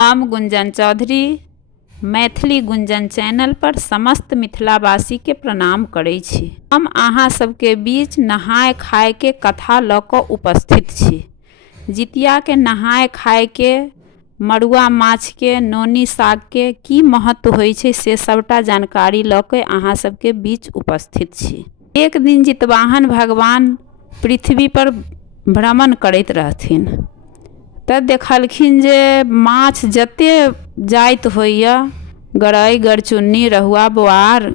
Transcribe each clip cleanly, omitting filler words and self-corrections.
हम गुंजन चौधरी मैथिली गुंजन चैनल पर समस्त मिथिलावासी के प्रणाम करै छी। हम अहाँ सबके बीच नहाय खाय के कथा लऽ कऽ उपस्थित छी। जितिया के नहाय खाय के मड़ुआ माछ के नोनी साग के की महत्व होइ छै से सबटा जानकारी लऽ के अहाँ सबके बीच उपस्थित छी। एक दिन जितवाहन भगवान पृथ्वी पर भ्रमण करैत रहथिन तऽ देखलखिन जे माछ जते जाइत होइए, गरई गरचुन्नी रहुआ बोआर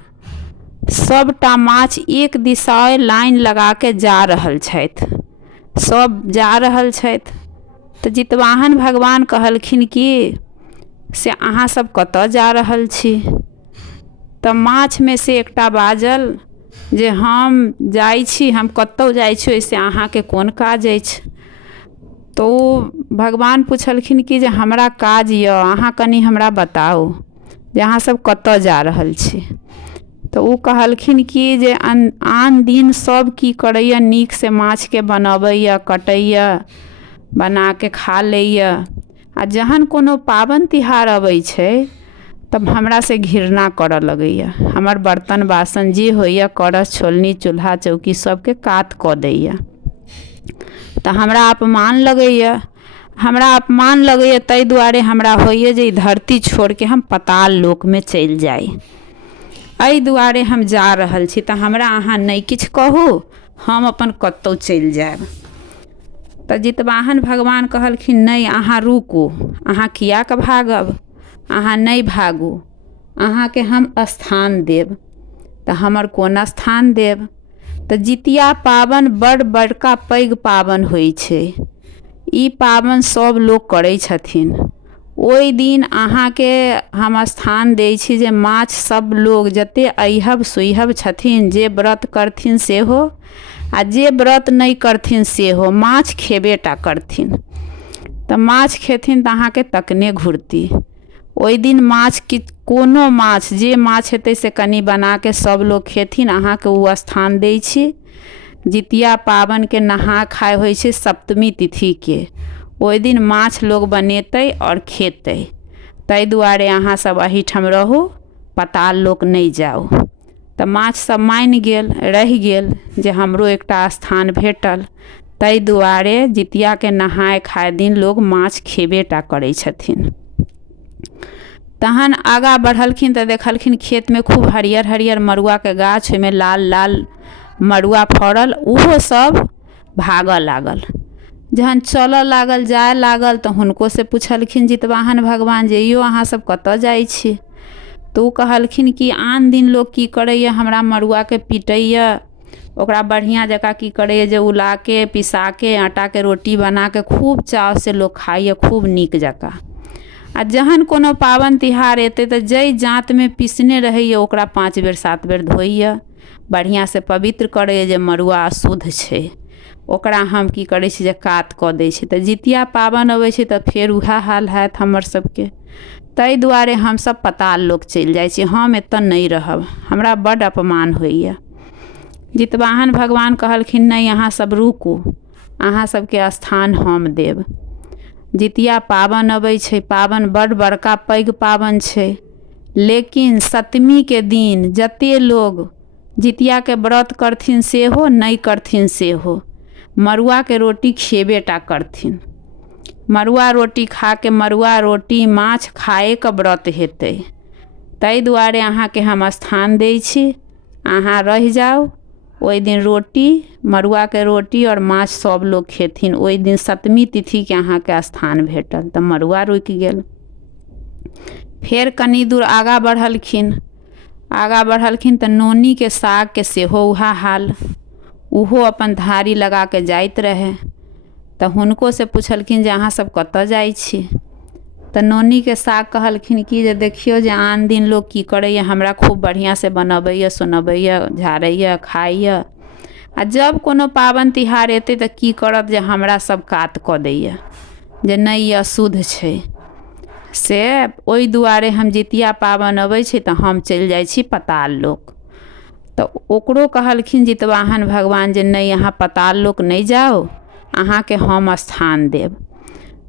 सबटा माछ एक दिशा लाइन लगा के जा रहल छथि। सब जा रहल छथि तऽ जितवाहन भगवान कहलखिन कि से अहाँ सब कतऽ जा रहल छी? तऽ माछ में से एकटा बाजल जे हम जाइ छी, हम कतौ जाइ छी, ओइसे अहाँके कोन काज अछि? तो भगवान पूछलखिन कि जे हमरा काज यऽ, अहाँ कनी हमरा बताओ जे अहाँ सब कतऽ जा रहल छी। तो उ कहलखिन कि जे आन दिन सब की करैया, नीक से माछ के बनबैया, कटैया, बना के खा लैया, आ जहन कोनो पाबनि तिहार अबै छै तब हमरा से घृणा करऽ लगैया। हमर बर्तन बासन जे होइया, करछ छोलनी चूल्हा चौकी सबके कात कऽ दैया। तऽ हमरा अपमान लगैया, ताहि दुआरे हमरा होइए जे ई धरती छोड़ के हम पाताल लोक में चलि जाई। एहि दुआरे हम जा रहल छी, तऽ हमरा अहाँ नहीं किछु कहू, हम अपन कतौ चलि जायब। तऽ जितवाहन भगवान कहलखिन नहीं, अहाँ रुकू, अहाँ किया के भागब? अहाँ नहीं भागू, अहाँ के हम स्थान देब। तऽ हमर कोन स्थान देब? तऽ जितिया पाबनि बड़ बड़का पैघ पाबनि होइ छै। ई पाबनि सब लोग करै छथिन। ओइ दिन अहाँ के हम स्थान दै छी जे माछ सब लोग जते अइहब सुइहब छथिन, जे व्रत करथिन सेहो आ जे व्रत नहीं करथिन सेहो माछ खेबेटा करथिन। तऽ माछ खेथिन तऽ अहाँ के तकने घुरती। ओइ दिन माछ कोनो माछ, जे माछ हेतै से कनी बना के सब लोग खेथिन, अहाँ के उ स्थान दै छी। जितिया पाबनि के नहा खाय होइ छै सप्तमी तिथि के। ओइ दिन माछ लोग बनेतै और खेतै। ताहि दुआरे अहाँ सब एहिठाम रहू, पाताल लोक नहीं जाउ। तऽ माछ सब मानि गेल, रहि गेल जे हमरो एकटा स्थान भेटल। ताहि दुआरे जितिया के नहाय खाय दिन लोग माछ खेबेटा करै छथिन। तहन आगा बढ़लखिन तऽ देखलखिन खेत में खूब हरियर हरियर मड़ुआ के गाछ, ओइमे लाल लाल मड़ुआ फड़ल। उहो सब भागऽ लागल। जहन चलऽ लागल, जाय लागल, तऽ हुनको से पूछलखिन जितवाहन भगवान जे यो अहाँ सब कतऽ जाइ छी? तो कहलखिन कि आन दिन लोग की करैया, हमरा मड़ुआ के पीटैया, ओकरा बढ़िया जकाँ की करैया जे उला के पिसा के आटा के रोटी बना के खूब चाव से लोग खाइया, खूब नीक जकाँ। आ जहन कोनो पाबनि तिहार एतै तऽ जै जाँत में पिसने रहैया ओकरा 5 बेर 7 बेर धोइया, बढ़िया से पवित्र करैया जे मड़ुआ अशुद्ध छै। ओकरा हम की करै छी जे कात कऽ दै छी। तऽ जितिया पाबनि अबै छै तऽ फेर उएह हाल हैत हमर सबके। ताहि दुआरे हम सब पाताल लोक चलि जाइ छी, हम एतऽ नहीं रहब, हमरा बड्ड अपमान होइया। जितवाहन भगवान कहलखिन नहीं, अहाँ सब रुकू, अहाँ सबके स्थान हम देब। जितिया पाबनि अबै छै, पाबनि बड्ड बड़का पैघ पाबनि छै। लेकिन सप्तमी के दिन जते लोग जितिया के व्रत करथिन सेहो, नहीं करथिन सेहो, मड़ुआ के रोटी खेबेटा करथिन। मड़ुआ रोटी खा के, मड़ुआ रोटी माछ खाए के व्रत हेतै। ताहि दुआरे अहाँ के हम स्थान दै छी, अहाँ रहि जाउ। ओइ दिन रोटी, मड़ुआ के रोटी और माछ सब लोग खेथिन। ओइ दिन सप्तमी तिथि के अहाँ के स्थान भेटल। तऽ मड़ुआ रुकि गेल। फेर कनी दूर आगा बढ़लखिन तऽ नोनी के साग के सेहो उएह हाल। उहो अपन धारी लगा के जाइत रहे। तऽ हुनको से पूछलखिन जे अहाँ सब कतऽ जाइ छी? तऽ नोनी के साग कहलखिन कि जे देखियो जे आन दिन लोग की करैया, हमरा खूब बढ़िया से बनबैया, सुनबैया, झाड़ैया, खाइया, आ जब कोनो पाबनि तिहार एतै तऽ की करत जे हमरा सब कात कऽ दैया, जे नहीं ई अशुद्ध छै। से ओहि दुआरे हम जितिया पाबनि अबै छै तऽ हम चलि जाइ छी पाताल लोक। तऽ ओकरो कहलखिन जितवाहन भगवान जे नहीं, अहाँ पाताल लोक नहीं जाओ, अहाँ के हम स्थान देब।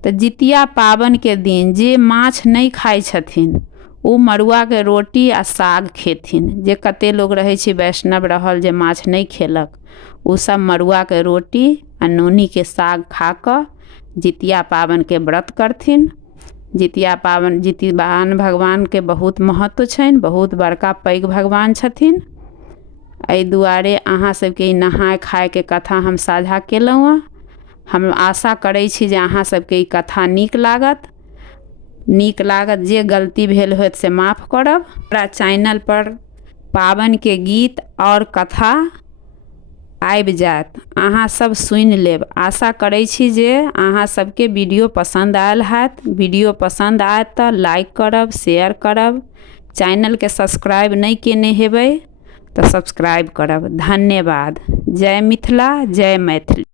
तो जितिया पाबन के दिन जे माछ नहीं खाइ छथिन ओ मड़ुआ के रोटी आ साग खेथिन। जे कते लोग रहे छै वैष्णव रहल जे माछ नहीं खेलक, उ सब मड़ुआ के रोटी आ नोनी के साग खा कर जितिया पाबन के व्रत करथिन। जितिया पाबन जितिवाहन भगवान के बहुत महत्व छनि, बहुत बड़का पैघ भगवान छथिन। एहि दुआरे अहाँ सबके ई नहाय खाय के कथा हम साझा केलहुँ हँ। हम आशा करै छी जे अहाँ सबके ई कथा नीक लागत। जे गलती भेल होत से माफ़ करब। हमरा चैनल पर पाबन के गीत और कथा आबि जायत, अहाँ सब सुनि लेब। आशा करै छी जे अहाँ सबके वीडियो पसंद आयल हैत। वीडियो पसंद आयत तऽ लाइक करब, शेयर करब। चैनल के सब्सक्राइब नहीं केने हेबै तऽ सब्सक्राइब करब। धन्यवाद। जय मिथिला, जय मैथिली।